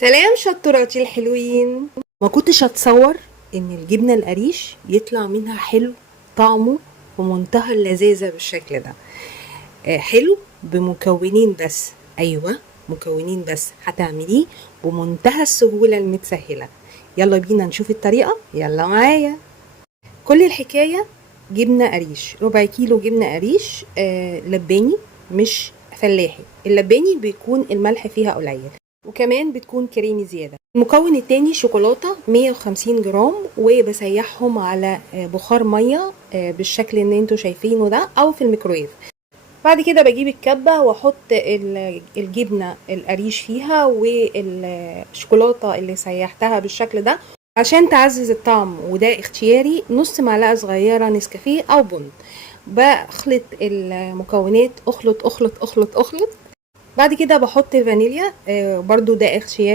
سلام شطوراتي الحلوين. ما كنتش اتصور ان الجبنة القريش يطلع منها حلو، طعمه في منتهى اللذاذة بالشكل ده. حلو بمكونين بس. ايوه، مكونين بس هتعمليه بمنتهى السهولة المتسهلة. يلا بينا نشوف الطريقة، يلا معايا. كل الحكاية جبنة قريش، ربع كيلو جبنة قريش لباني مش فلاحي. اللباني بيكون الملح فيها قليل وكمان بتكون كريمي زيادة. المكون التاني شوكولاتة 150 جرام، وبسيحهم على بخار مية بالشكل اللي انتوا شايفينه ده او في الميكرويف. بعد كده بجيب الكبة واحط الجبنة القريش فيها والشوكولاتة اللي سيحتها بالشكل ده عشان تعزز الطعم، وده اختياري. نص معلقة صغيرة نسكافيه او بن. بخلط المكونات، اخلط اخلط اخلط اخلط. بعد كده بحط الفانيليا، برضو ده اختياري.